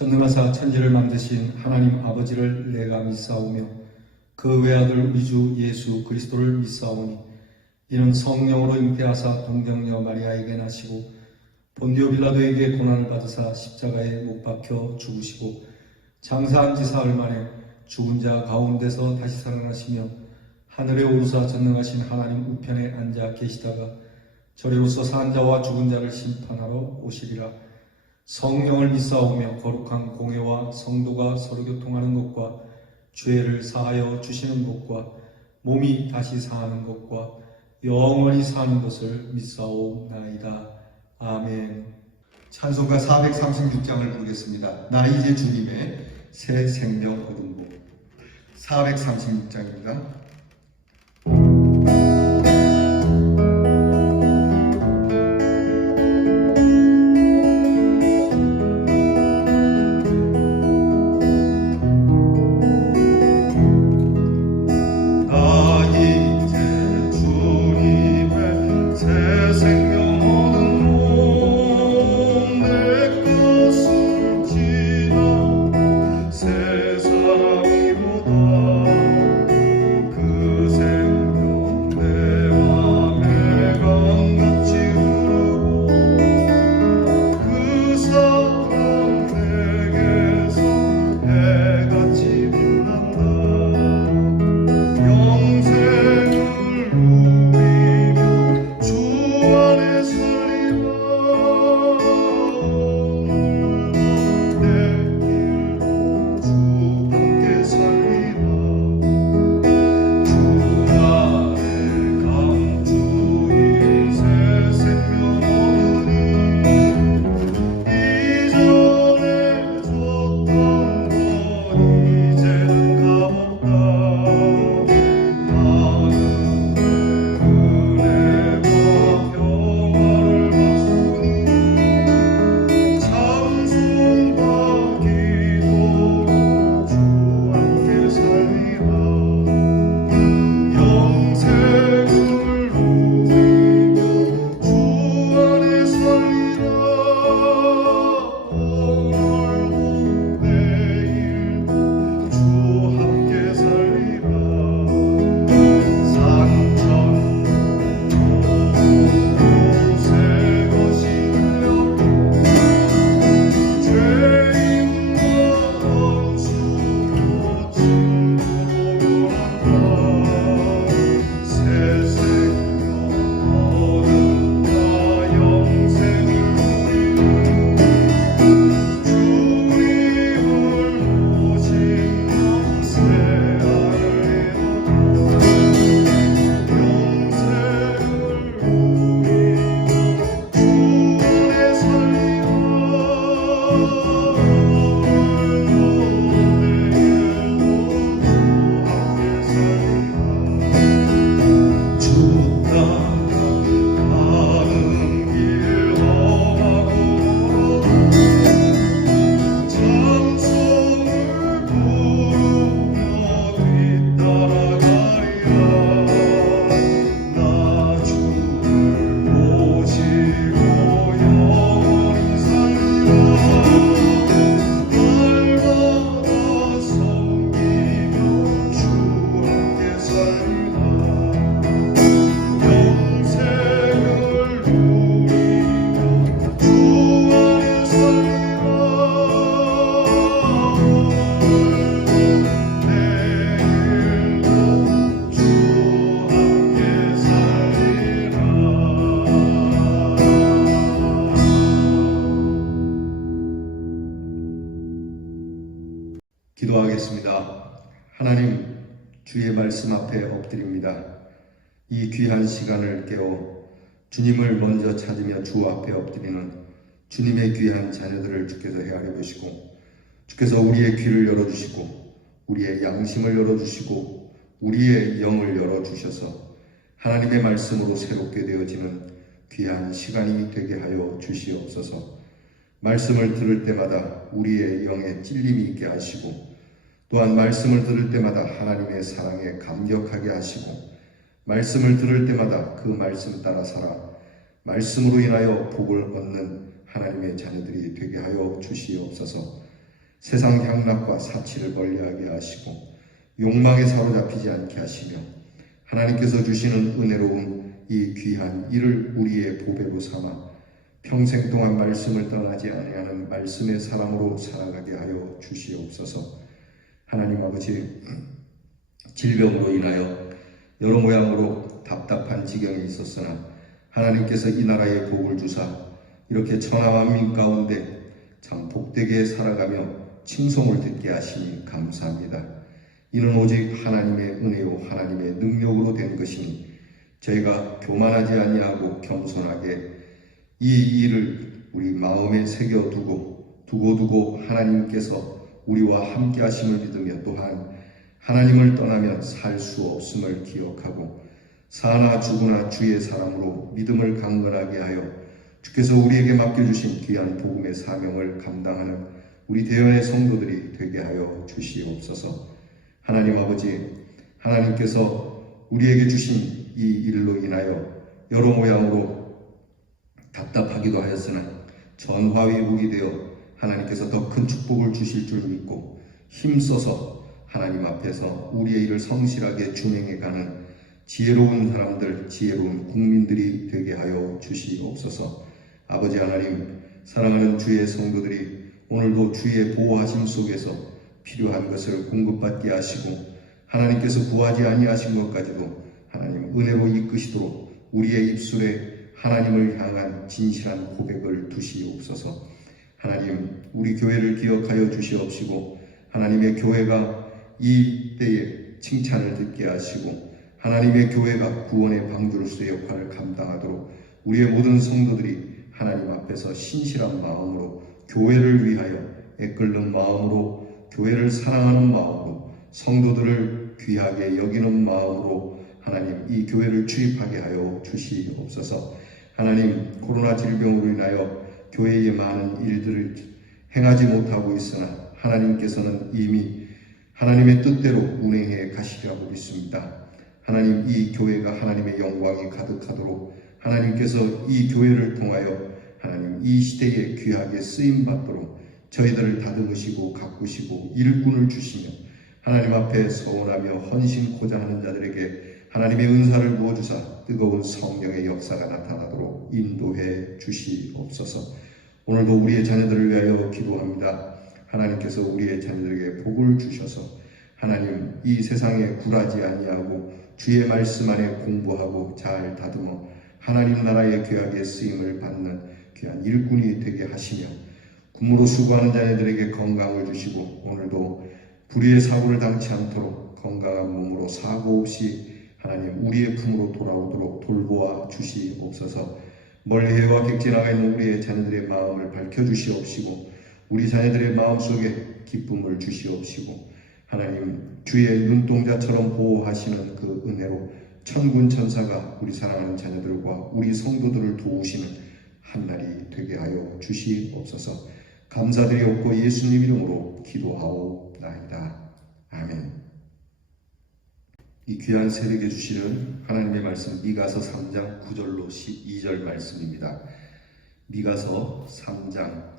전능하사 천지를 만드신 하나님 아버지를 내가 믿사오며 그 외아들 우리 주 예수 그리스도를 믿사오니 이는 성령으로 잉태하사 동정녀 마리아에게 나시고 본디오 빌라도에게 고난을 받으사 십자가에 못 박혀 죽으시고 장사한 지 사흘 만에 죽은 자 가운데서 다시 살아나시며 하늘에 오르사 전능하신 하나님 우편에 앉아 계시다가 저리로서 산 자와 죽은 자를 심판하러 오시리라. 성령을 믿사오며 거룩한 공회와 성도가 서로 교통하는 것과 죄를 사하여 주시는 것과 몸이 다시 사는 것과 영원히 사는 것을 믿사옵나이다. 아멘. 찬송가 436장을 부르겠습니다. 나 이제 주님의 새 생명 얻은 복. 436장입니다. 기도하겠습니다. 하나님, 주의 말씀 앞에 엎드립니다. 이 귀한 시간을 깨워 주님을 먼저 찾으며 주 앞에 엎드리는 주님의 귀한 자녀들을 주께서 헤아려 보시고 주께서 우리의 귀를 열어주시고 우리의 양심을 열어주시고 우리의 영을 열어주셔서 하나님의 말씀으로 새롭게 되어지는 귀한 시간이 되게 하여 주시옵소서. 말씀을 들을 때마다 우리의 영에 찔림이 있게 하시고 또한 말씀을 들을 때마다 하나님의 사랑에 감격하게 하시고 말씀을 들을 때마다 그 말씀 따라 살아 말씀으로 인하여 복을 얻는 하나님의 자녀들이 되게 하여 주시옵소서. 세상 향락과 사치를 멀리하게 하시고 욕망에 사로잡히지 않게 하시며 하나님께서 주시는 은혜로운 이 귀한 일을 우리의 보배로 삼아 평생 동안 말씀을 떠나지 아니하는 말씀의 사람으로 살아가게 하여 주시옵소서. 하나님 아버지, 질병으로 인하여 여러 모양으로 답답한 지경이 있었으나 하나님께서 이 나라에 복을 주사 이렇게 천하만민 가운데 참 복되게 살아가며 칭송을 듣게 하시니 감사합니다. 이는 오직 하나님의 은혜요 하나님의 능력으로 된 것이니 저희가 교만하지 아니하고 겸손하게 이 일을 우리 마음에 새겨두고 하나님께서 우리와 함께 하심을 믿으며 또한 하나님을 떠나면 살 수 없음을 기억하고 사나 죽으나 주의 사람으로 믿음을 강건하게 하여 주께서 우리에게 맡겨주신 귀한 복음의 사명을 감당하는 우리 대연의 성도들이 되게 하여 주시옵소서. 하나님 아버지, 하나님께서 우리에게 주신 이 일로 인하여 여러 모양으로 답답하기도 하였으나 전화위복이 되어 하나님께서 더 큰 축복을 주실 줄 믿고 힘써서 하나님 앞에서 우리의 일을 성실하게 준행해가는 지혜로운 사람들, 지혜로운 국민들이 되게 하여 주시옵소서. 아버지 하나님, 사랑하는 주의 성도들이 오늘도 주의 보호하심 속에서 필요한 것을 공급받게 하시고 하나님께서 구하지 아니하신 것까지도 하나님 은혜로 이끄시도록 우리의 입술에 하나님을 향한 진실한 고백을 두시옵소서. 하나님, 우리 교회를 기억하여 주시옵시고 하나님의 교회가 이 때에 칭찬을 듣게 하시고 하나님의 교회가 구원의 방주로서의 역할을 감당하도록 우리의 모든 성도들이 하나님 앞에서 신실한 마음으로 교회를 위하여 애끓는 마음으로 교회를 사랑하는 마음으로 성도들을 귀하게 여기는 마음으로 하나님 이 교회를 출입하게 하여 주시옵소서. 하나님, 코로나 질병으로 인하여 교회의 많은 일들을 행하지 못하고 있으나 하나님께서는 이미 하나님의 뜻대로 운행해 가시리라고 믿습니다. 하나님, 이 교회가 하나님의 영광이 가득하도록 하나님께서 이 교회를 통하여 하나님 이 시대에 귀하게 쓰임받도록 저희들을 다듬으시고 가꾸시고 일꾼을 주시며 하나님 앞에 서원하며 헌신코자 하는 자들에게 하나님의 은사를 부어주사 뜨거운 성령의 역사가 나타나도록 인도해 주시옵소서. 오늘도 우리의 자녀들을 위하여 기도합니다. 하나님께서 우리의 자녀들에게 복을 주셔서 하나님 이 세상에 굴하지 아니하고 주의 말씀 안에 공부하고 잘 다듬어 하나님 나라의 귀하게 쓰임을 받는 귀한 일꾼이 되게 하시며 군무로 수고하는 자녀들에게 건강을 주시고 오늘도 불의의 사고를 당치 않도록 건강한 몸으로 사고 없이 하나님 우리의 품으로 돌아오도록 돌보아 주시옵소서. 멀리해와 객지 나가 있는 우리의 자녀들의 마음을 밝혀주시옵시고 우리 자녀들의 마음속에 기쁨을 주시옵시고 하나님 주의 눈동자처럼 보호하시는 그 은혜로 천군 천사가 우리 사랑하는 자녀들과 우리 성도들을 도우시는 한날이 되게 하여 주시옵소서. 감사드리옵고 예수님 이름으로 기도하옵나이다. 아멘. 이 귀한 새벽에 주시는 하나님의 말씀 미가서 3장 9절로 12절 말씀입니다. 미가서 3장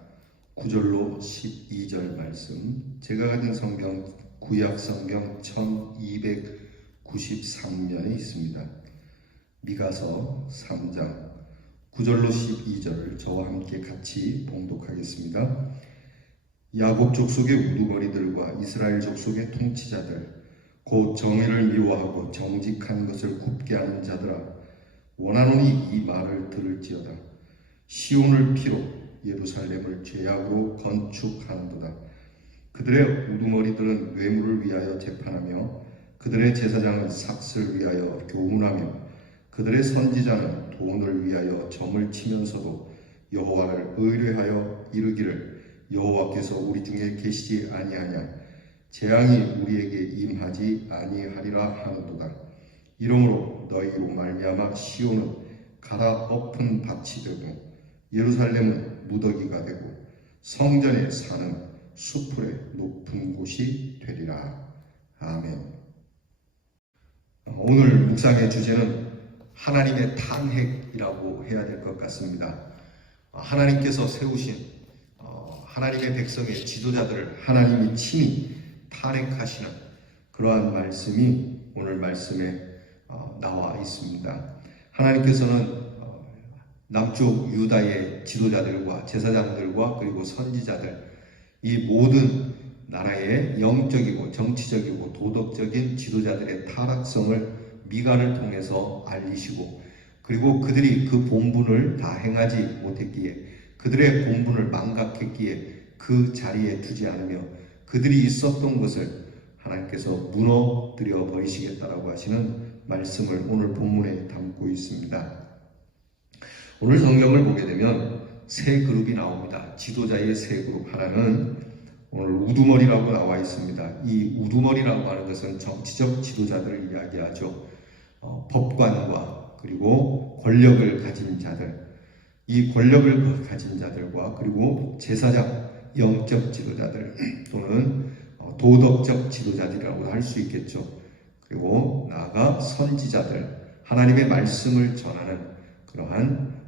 9절로 12절 말씀, 제가 가진 성경 구약 성경 1293면에 있습니다. 미가서 3장 9절로 12절을 저와 함께 같이 봉독하겠습니다. 야곱 족속의 우두머리들과 이스라엘 족속의 통치자들, 곧 정의를 미워하고 정직한 것을 굽게 하는 자들아, 원하노니 이 말을 들을지어다. 시온을 피로 예루살렘을 죄악으로 건축하는도다. 그들의 우두머리들은 뇌물을 위하여 재판하며 그들의 제사장은 삭슬 위하여 교훈하며 그들의 선지자는 돈을 위하여 점을 치면서도 여호와를 의뢰하여 이르기를 여호와께서 우리 중에 계시지 아니하냐, 재앙이 우리에게 임하지 아니하리라 하는도다. 이러므로 너희로 말미암아 시온은 갈아엎은 밭이 되고 예루살렘은 무더기가 되고 성전의 산은 수풀의 높은 곳이 되리라. 아멘. 오늘 묵상의 주제는 하나님의 탄핵이라고 해야 될 것 같습니다. 하나님께서 세우신 하나님의 백성의 지도자들을 하나님이 친히 탄핵하시는 그러한 말씀이 오늘 말씀에 나와 있습니다. 하나님께서는 남쪽 유다의 지도자들과 제사장들과 그리고 선지자들, 이 모든 나라의 영적이고 정치적이고 도덕적인 지도자들의 타락성을 미가를 통해서 알리시고, 그리고 그들이 그 본분을 다 행하지 못했기에, 그들의 본분을 망각했기에 그 자리에 두지 않으며 그들이 있었던 것을 하나님께서 무너뜨려 버리시겠다라고 하시는 말씀을 오늘 본문에 담고 있습니다. 오늘 성경을 보게 되면 세 그룹이 나옵니다. 지도자의 세 그룹. 하나는 오늘 우두머리라고 나와 있습니다. 이 우두머리라고 하는 것은 정치적 지도자들을 이야기하죠. 법관과 그리고 권력을 가진 자들, 이 권력을 가진 자들과 그리고 제사장, 영적 지도자들 또는 도덕적 지도자들이라고 할 수 있겠죠. 그리고 나아가 선지자들, 하나님의 말씀을 전하는 그러한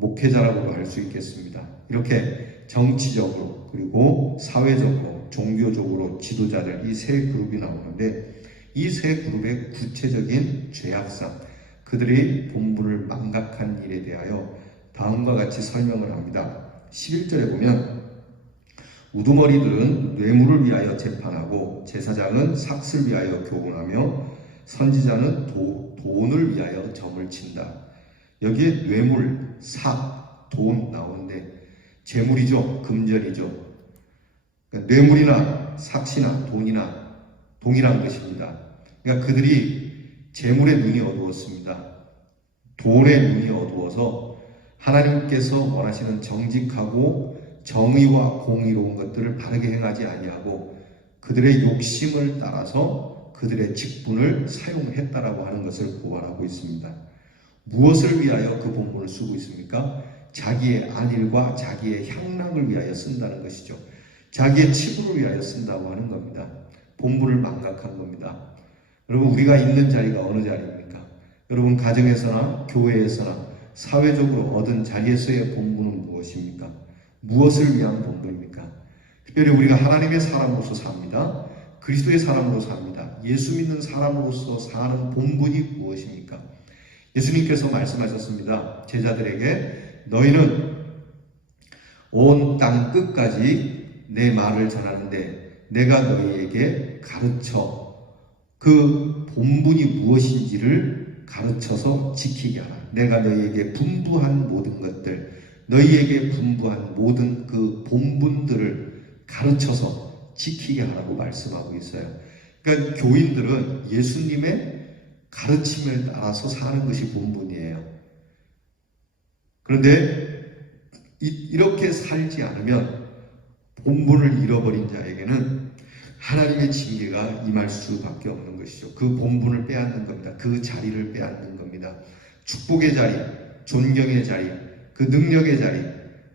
목회자라고도 할 수 있겠습니다. 이렇게 정치적으로 그리고 사회적으로 종교적으로 지도자들, 이 세 그룹이 나오는데, 이 세 그룹의 구체적인 죄악상, 그들이 본분을 망각한 일에 대하여 다음과 같이 설명을 합니다. 11절에 보면 우두머리들은 뇌물을 위하여 재판하고 제사장은 삭슬 위하여 교훈하며 선지자는 돈을 위하여 점을 친다. 여기에 뇌물, 삭, 돈 나오는데 재물이죠. 금전이죠. 그러니까 뇌물이나 삭시나 돈이나 동일한 것입니다. 그러니까 그들이 재물의 눈이 어두웠습니다. 돈의 눈이 어두워서 하나님께서 원하시는 정직하고 정의와 공의로운 것들을 바르게 행하지 아니하고 그들의 욕심을 따라서 그들의 직분을 사용했다라고 하는 것을 고발하고 있습니다. 무엇을 위하여 그 본문을 쓰고 있습니까? 자기의 안일과 자기의 향락을 위하여 쓴다는 것이죠. 자기의 치부를 위하여 쓴다고 하는 겁니다. 본분을 망각한 겁니다. 여러분, 우리가 있는 자리가 어느 자리입니까? 여러분, 가정에서나 교회에서나 사회적으로 얻은 자리에서의 본분은 무엇입니까? 무엇을 위한 본분입니까? 특별히 우리가 하나님의 사람으로서 삽니다. 그리스도의 사람으로 삽니다. 예수 믿는 사람으로서 사는 본분이 무엇입니까? 예수님께서 말씀하셨습니다. 제자들에게 너희는 온 땅 끝까지 내 말을 전하는데 내가 너희에게 가르쳐 그 본분이 무엇인지를 가르쳐서 지키게 하라. 내가 너희에게 분부한 모든 것들, 너희에게 분부한 모든 그 본분들을 가르쳐서 지키게 하라고 말씀하고 있어요. 그러니까 교인들은 예수님의 가르침을 따라서 사는 것이 본분이에요. 그런데 이렇게 살지 않으면 본분을 잃어버린 자에게는 하나님의 징계가 임할 수밖에 없는 것이죠. 그 본분을 빼앗는 겁니다. 그 자리를 빼앗는 겁니다. 축복의 자리, 존경의 자리, 그 능력의 자리,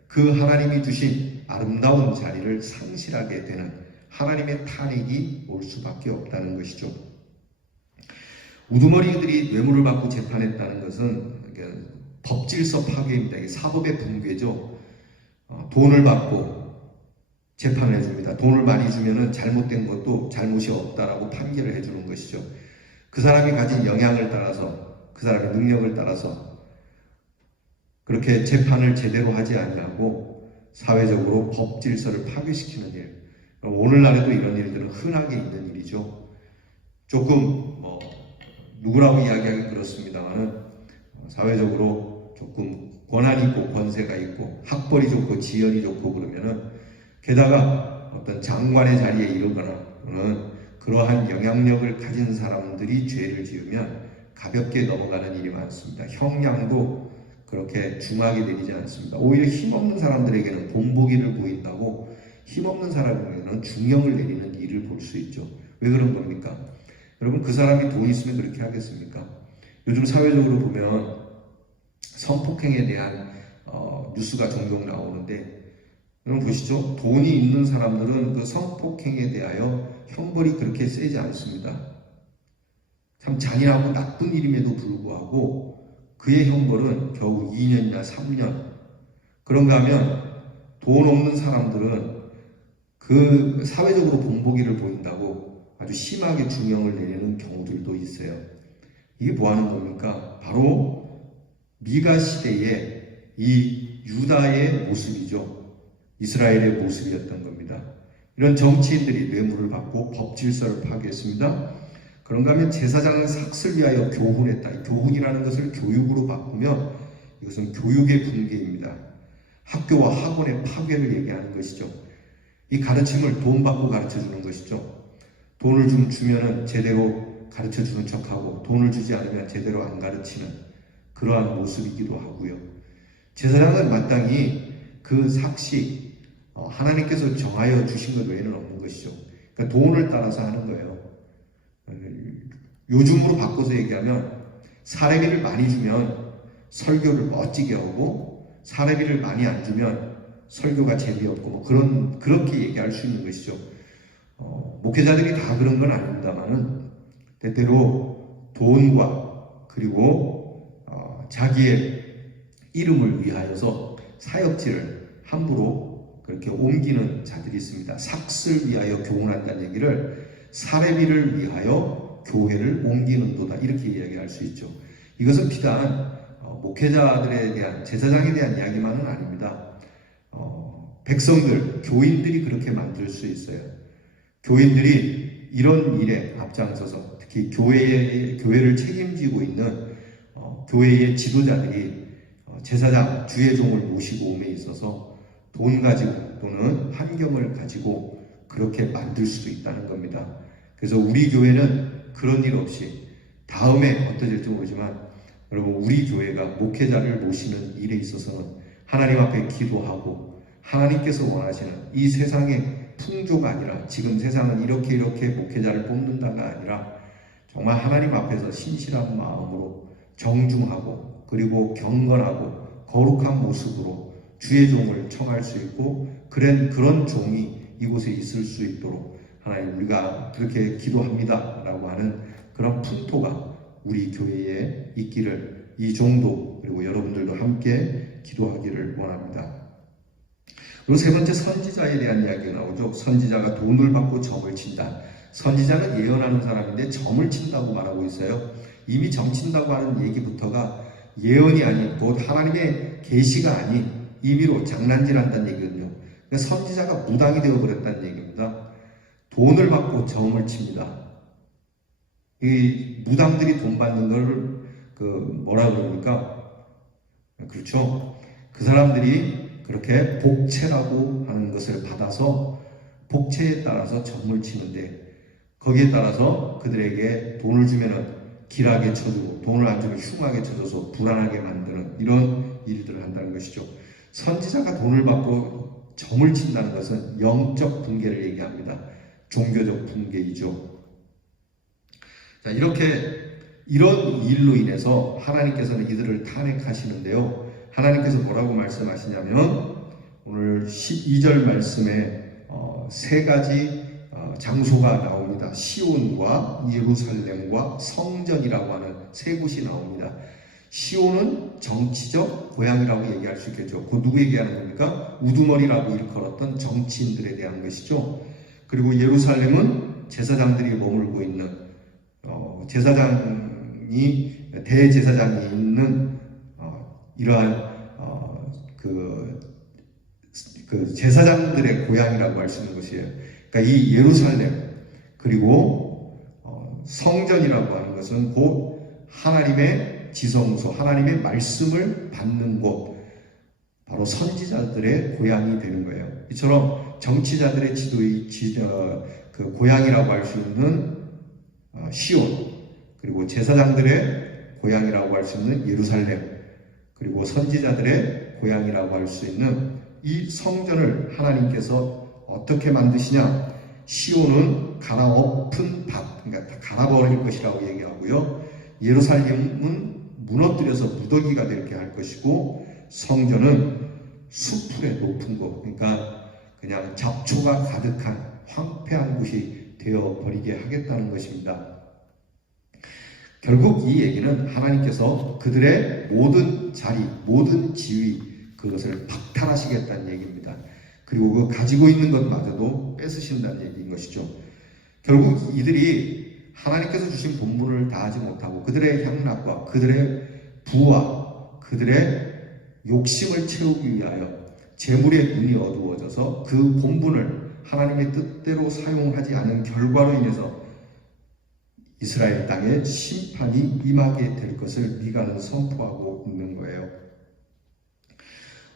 그 하나님이 주신 아름다운 자리를 상실하게 되는 하나님의 탄핵이 올 수밖에 없다는 것이죠. 우두머리들이 뇌물을 받고 재판했다는 것은 법질서 파괴입니다. 사법의 붕괴죠. 돈을 받고 재판을 해줍니다. 돈을 많이 주면은 잘못된 것도 잘못이 없다라고 판결을 해주는 것이죠. 그 사람이 가진 영향을 따라서, 그 사람의 능력을 따라서 그렇게 재판을 제대로 하지 아니하고 사회적으로 법 질서를 파괴시키는 일. 오늘날에도 이런 일들은 흔하게 있는 일이죠. 조금 누구라고 이야기하기 그렇습니다만은 사회적으로 조금 권한이 있고 권세가 있고 학벌이 좋고 지연이 좋고 그러면은 게다가 어떤 장관의 자리에 이르거나 또는 그러한 영향력을 가진 사람들이 죄를 지으면 가볍게 넘어가는 일이 많습니다. 형량도 그렇게 중하게 내리지 않습니다. 오히려 힘없는 사람들에게는 본보기를 보인다고 힘없는 사람에게는 중형을 내리는 일을 볼 수 있죠. 왜 그런 겁니까? 여러분, 그 사람이 돈 있으면 그렇게 하겠습니까? 요즘 사회적으로 보면 성폭행에 대한 뉴스가 종종 나오는데 여러분 보시죠. 돈이 있는 사람들은 그 성폭행에 대하여 형벌이 그렇게 세지 않습니다. 참 잔인하고 나쁜 일임에도 불구하고 그의 형벌은 겨우 2년이나 3년. 그런가 하면 돈 없는 사람들은 그 사회적으로 본보기를 보인다고 아주 심하게 중형을 내리는 경우들도 있어요. 이게 뭐 하는 겁니까? 바로 미가 시대의 이 유다의 모습이죠. 이스라엘의 모습이었던 겁니다. 이런 정치인들이 뇌물을 받고 법 질서를 파괴했습니다. 그런가 하면 제사장을 삭슬 위하여 교훈했다. 교훈이라는 것을 교육으로 바꾸면 이것은 교육의 붕괴입니다. 학교와 학원의 파괴를 얘기하는 것이죠. 이 가르침을 돈 받고 가르쳐주는 것이죠. 돈을 좀 주면은 제대로 가르쳐주는 척하고 돈을 주지 않으면 제대로 안 가르치는 그러한 모습이기도 하고요. 제사장은 마땅히 그 삭시 하나님께서 정하여 주신 것 외에는 없는 것이죠. 그러니까 돈을 따라서 하는 거예요. 요즘으로 바꿔서 얘기하면 사례비를 많이 주면 설교를 멋지게 하고 사례비를 많이 안 주면 설교가 재미없고 뭐 그렇게 얘기할 수 있는 것이죠. 목회자들이 다 그런 건 아닙니다만은 때때로 돈과 그리고 자기의 이름을 위하여서 사역지를 함부로 그렇게 옮기는 자들이 있습니다. 삭슬 위하여 교훈한다는 얘기를 사례비를 위하여 교회를 옮기는도다 이렇게 이야기할 수 있죠. 이것은 비단 목회자들에 대한 제사장에 대한 이야기만은 아닙니다. 백성들, 교인들이 그렇게 만들 수 있어요. 교인들이 이런 일에 앞장서서 특히 교회를 책임지고 있는 교회의 지도자들이 제사장, 주의 종을 모시고 옴에 있어서 돈 가지고 또는 환경을 가지고 그렇게 만들 수도 있다는 겁니다. 그래서 우리 교회는 그런 일 없이 다음에 어떠질지 모르지만 여러분 우리 교회가 목회자를 모시는 일에 있어서는 하나님 앞에 기도하고 하나님께서 원하시는 이 세상의 풍조가 아니라 지금 세상은 이렇게 목회자를 뽑는다가 아니라 정말 하나님 앞에서 신실한 마음으로 정중하고 그리고 경건하고 거룩한 모습으로 주의 종을 청할 수 있고 그런 종이 이곳에 있을 수 있도록 하나님 우리가 그렇게 기도합니다 라고 하는 그런 풍토가 우리 교회에 있기를 이 종도 그리고 여러분들도 함께 기도하기를 원합니다. 그리고 세 번째 선지자에 대한 이야기가 나오죠. 선지자가 돈을 받고 점을 친다. 선지자는 예언하는 사람인데 점을 친다고 말하고 있어요. 이미 점 친다고 하는 얘기부터가 예언이 아닌 곧 하나님의 계시가 아닌 임의로 장난질한다는 얘기거든요. 그러니까 선지자가 무당이 되어버렸다는 얘기입니다. 돈을 받고 점을 칩니다. 이 무당들이 돈 받는 걸 뭐라 그러니까 그렇죠. 그 사람들이 그렇게 복채라고 하는 것을 받아서 복채에 따라서 점을 치는데 거기에 따라서 그들에게 돈을 주면은 길하게 쳐주고 돈을 안 주면 흉하게 쳐줘서 불안하게 만드는 이런 일들을 한다는 것이죠. 선지자가 돈을 받고 점을 친다는 것은 영적 붕괴를 얘기합니다. 종교적 붕괴이죠. 자, 이런 일로 인해서 하나님께서는 이들을 탄핵하시는데요. 하나님께서 뭐라고 말씀하시냐면 오늘 12절 말씀에 세 가지 장소가 나옵니다. 시온과 예루살렘과 성전이라고 하는 세 곳이 나옵니다. 시온은 정치적 고향이라고 얘기할 수 있겠죠. 그 누구 얘기하는 겁니까? 우두머리라고 일컬었던 정치인들에 대한 것이죠. 그리고 예루살렘은 제사장들이 머물고 있는 대제사장이 있는 이러한 그 제사장들의 고향이라고 할 수 있는 것이에요. 그러니까 이 예루살렘 그리고 성전이라고 하는 것은 곧 하나님의 지성소, 하나님의 말씀을 받는 곳, 바로 선지자들의 고향이 되는 거예요. 이처럼 정치자들의 그 고향이라고 할 수 있는 시온, 그리고 제사장들의 고향이라고 할 수 있는 예루살렘, 그리고 선지자들의 고향이라고 할 수 있는 이 성전을 하나님께서 어떻게 만드시냐? 시온은 갈아엎은 밭, 그러니까 다 갈아버릴 것이라고 얘기하고요. 예루살렘은 무너뜨려서 무더기가 되게 할 것이고, 성전은 수풀의 높은 곳, 그러니까 그냥 잡초가 가득한 황폐한 곳이 되어버리게 하겠다는 것입니다. 결국 이 얘기는 하나님께서 그들의 모든 자리, 모든 지위, 그것을 박탈하시겠다는 얘기입니다. 그리고 그 가지고 있는 것마저도 뺏으신다는 얘기인 것이죠. 결국 이들이 하나님께서 주신 본분을 다하지 못하고 그들의 향락과 그들의 부와 그들의 욕심을 채우기 위하여 재물의 눈이 어두워져서 그 본분을 하나님의 뜻대로 사용하지 않은 결과로 인해서 이스라엘 땅에 심판이 임하게 될 것을 미가는 선포하고 있는 거예요.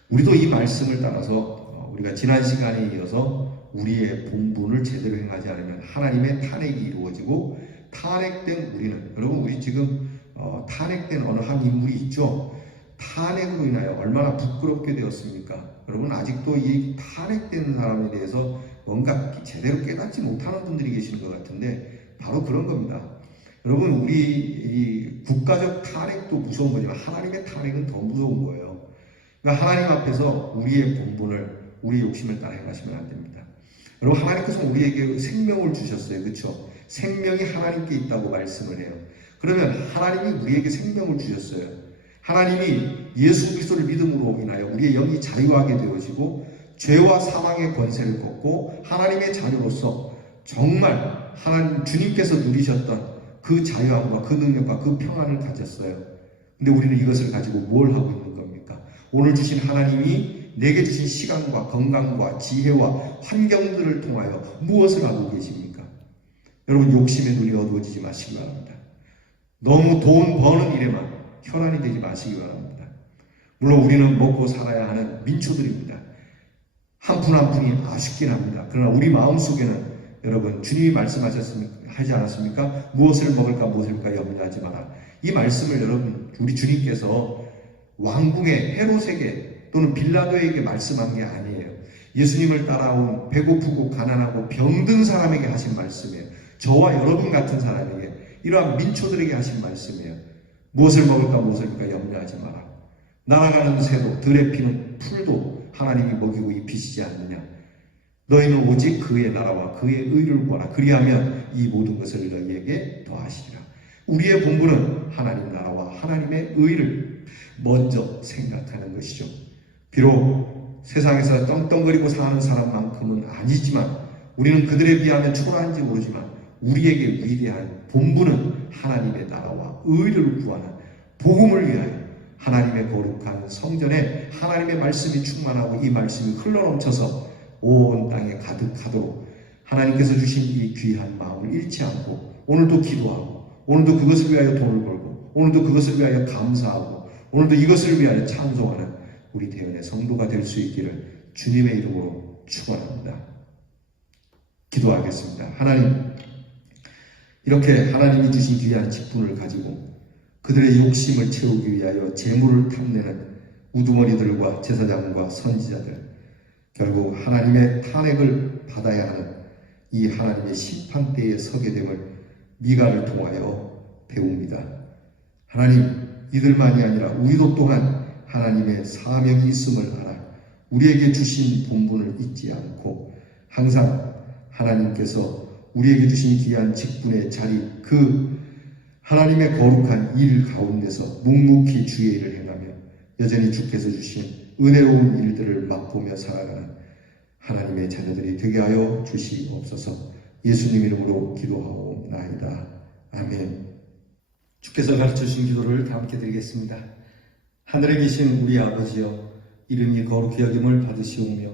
우리도 이 말씀을 따라서 우리가 지난 시간에 이어서 우리의 본분을 제대로 행하지 않으면 하나님의 탄핵이 이루어지고 탄핵된 우리는, 여러분 우리 지금 탄핵된 어느 한 인물이 있죠. 탄핵으로 인하여 얼마나 부끄럽게 되었습니까? 여러분 아직도 이 탄핵된 사람에 대해서 뭔가 제대로 깨닫지 못하는 분들이 계시는 것 같은데 바로 그런 겁니다. 여러분 우리 이 국가적 탄핵도 무서운 거지만 하나님의 탄핵은 더 무서운 거예요. 그러니까 하나님 앞에서 우리의 본분을, 우리의 욕심을 따라 행하시면 안 됩니다. 여러분 하나님께서 우리에게 생명을 주셨어요. 그렇죠? 생명이 하나님께 있다고 말씀을 해요. 그러면 하나님이 우리에게 생명을 주셨어요. 하나님이 예수 그리스도를 믿음으로 인하여 우리의 영이 자유하게 되어지고 죄와 사망의 권세를 걷고 하나님의 자녀로서 정말 하나님 주님께서 누리셨던 그 자유함과 그 능력과 그 평안을 가졌어요. 근데 우리는 이것을 가지고 뭘 하고 있는 겁니까? 오늘 주신 하나님이 내게 주신 시간과 건강과 지혜와 환경들을 통하여 무엇을 하고 계십니까? 여러분 욕심의 눈이 어두워지지 마시기 바랍니다. 너무 돈 버는 일에만 혈안이 되지 마시기 바랍니다. 물론 우리는 먹고 살아야 하는 민초들입니다. 한 푼 한 푼이 아쉽긴 합니다. 그러나 우리 마음속에는 여러분 주님이 말씀하지 않았습니까? 무엇을 먹을까 무엇을까 염려하지 마라. 이 말씀을 여러분 우리 주님께서 왕궁의 헤롯에게 또는 빌라도에게 말씀한 게 아니에요. 예수님을 따라온 배고프고 가난하고 병든 사람에게 하신 말씀이에요. 저와 여러분 같은 사람에게, 이러한 민초들에게 하신 말씀이에요. 무엇을 먹을까 무엇을까 염려하지 마라. 날아가는 새도 들에 피는 풀도 하나님이 먹이고 입히시지 않느냐. 너희는 오직 그의 나라와 그의 의를 구하라. 그리하면 이 모든 것을 너희에게 더하시리라. 우리의 본분은 하나님 나라와 하나님의 의를 먼저 생각하는 것이죠. 비록 세상에서 떵떵거리고 사는 사람만큼은 아니지만 우리는 그들에 비하면 초라한지 모르지만 우리에게 위대한 본분은 하나님의 나라와 의를 구하는 복음을 위하여 하나님의 거룩한 성전에 하나님의 말씀이 충만하고 이 말씀이 흘러넘쳐서 온 땅에 가득하도록 하나님께서 주신 이 귀한 마음을 잃지 않고 오늘도 기도하고 오늘도 그것을 위하여 돈을 벌고 오늘도 그것을 위하여 감사하고 오늘도 이것을 위하여 찬송하는 우리 대연의 성도가 될 수 있기를 주님의 이름으로 축원합니다. 기도하겠습니다. 하나님, 이렇게 하나님이 주신 귀한 직분을 가지고 그들의 욕심을 채우기 위하여 재물을 탐내는 우두머리들과 제사장과 선지자들, 결국 하나님의 탄핵을 받아야 하는 이 하나님의 심판대에 서게 됨을 미가를 통하여 배웁니다. 하나님, 이들만이 아니라 우리도 또한 하나님의 사명이 있음을 알아 우리에게 주신 본분을 잊지 않고 항상 하나님께서 우리에게 주신 귀한 직분의 자리, 그 하나님의 거룩한 일 가운데서 묵묵히 주의 일을 행하며 여전히 주께서 주신 은혜로운 일들을 맛보며 살아가는 하나님의 자녀들이 되게 하여 주시옵소서. 예수님 이름으로 기도하옵나이다. 아멘. 주께서 가르쳐주신 기도를 다 함께 드리겠습니다. 하늘에 계신 우리 아버지여, 이름이 거룩히 여김을 받으시오며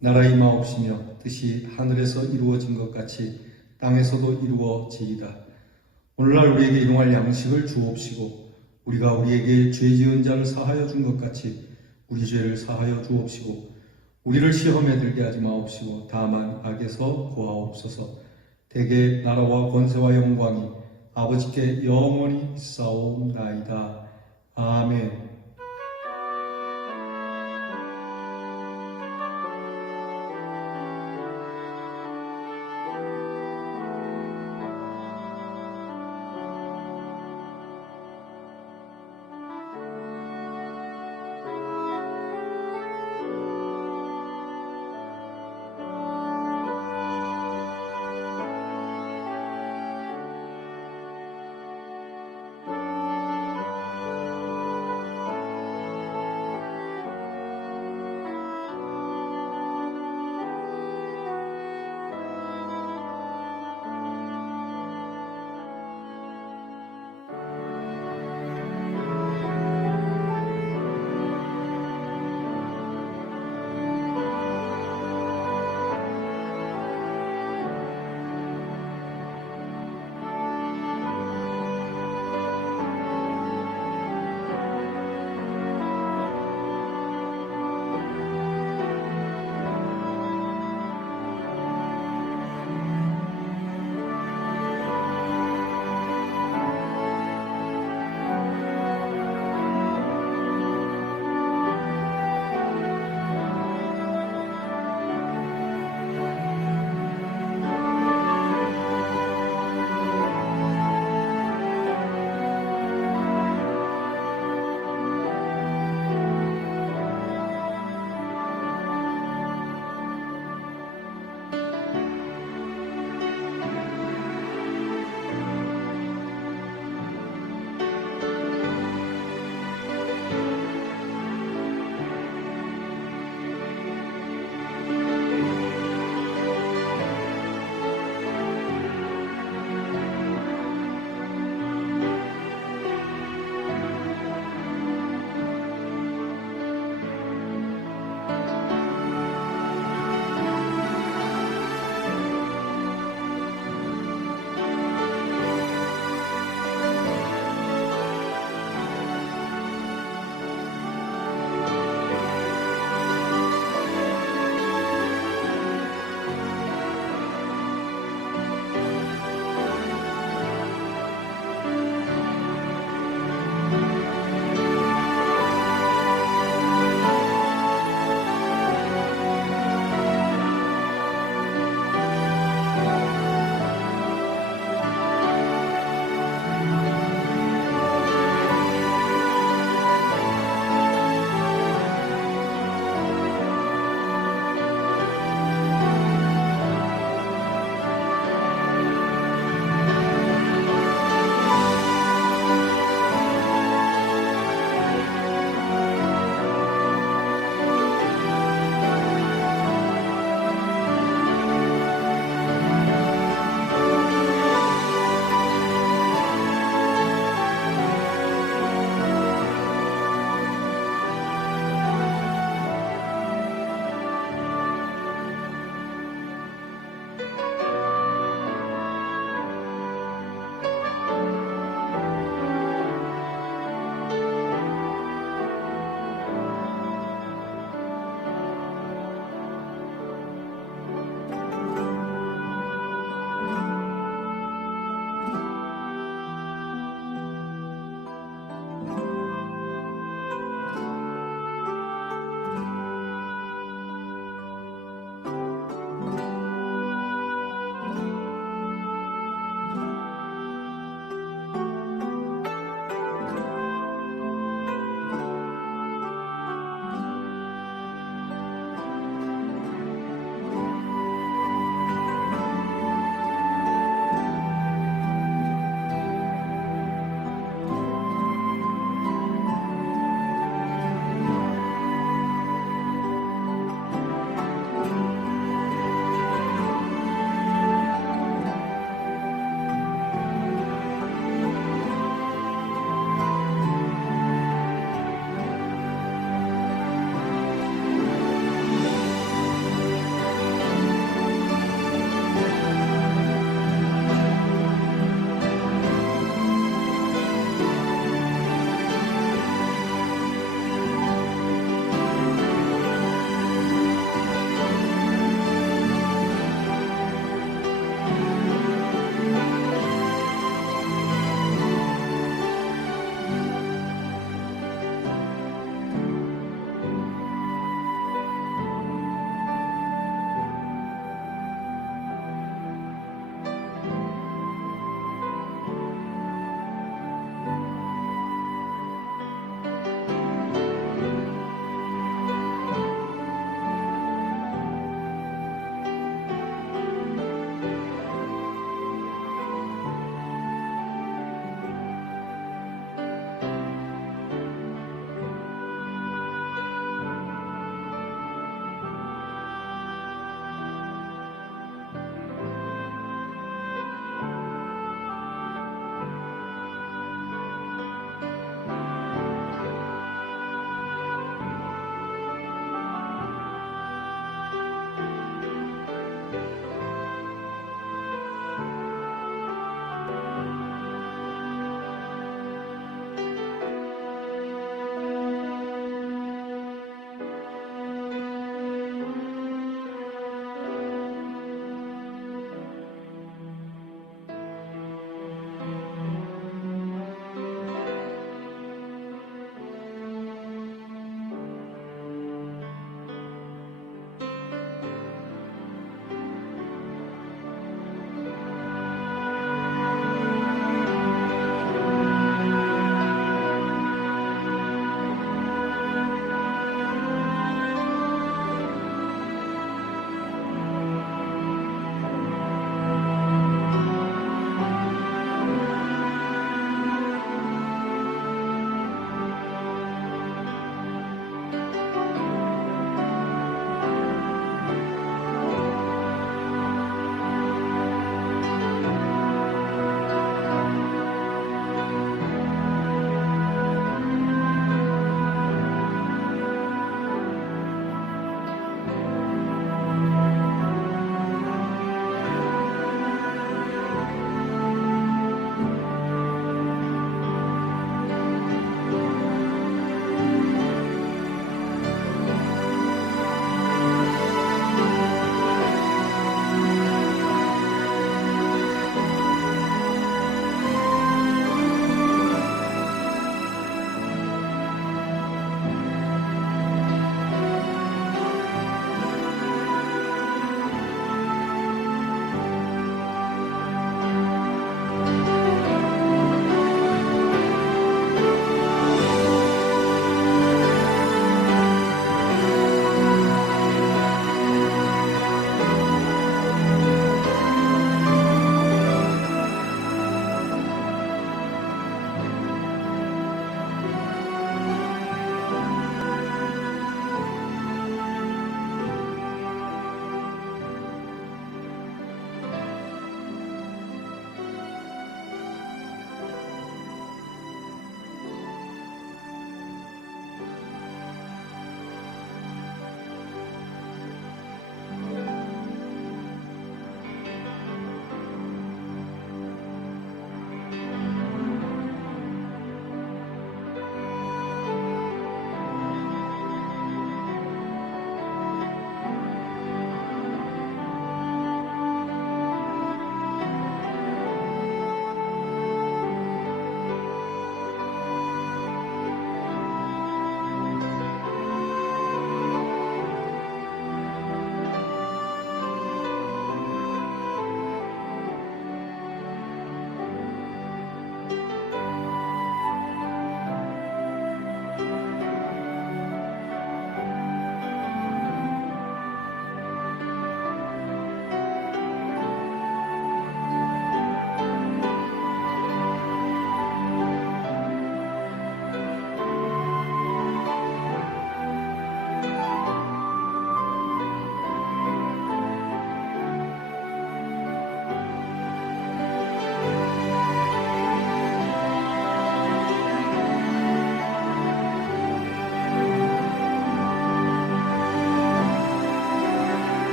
나라 임하옵시며 뜻이 하늘에서 이루어진 것 같이 땅에서도 이루어지이다. 오늘날 우리에게 일용할 양식을 주옵시고 우리가 우리에게 죄 지은 자를 사하여 준 것 같이 우리 죄를 사하여 주옵시고 우리를 시험에 들게 하지 마옵시고 다만 악에서 구하옵소서. 대개 나라와 권세와 영광이 아버지께 영원히 있사옵나이다. 아멘.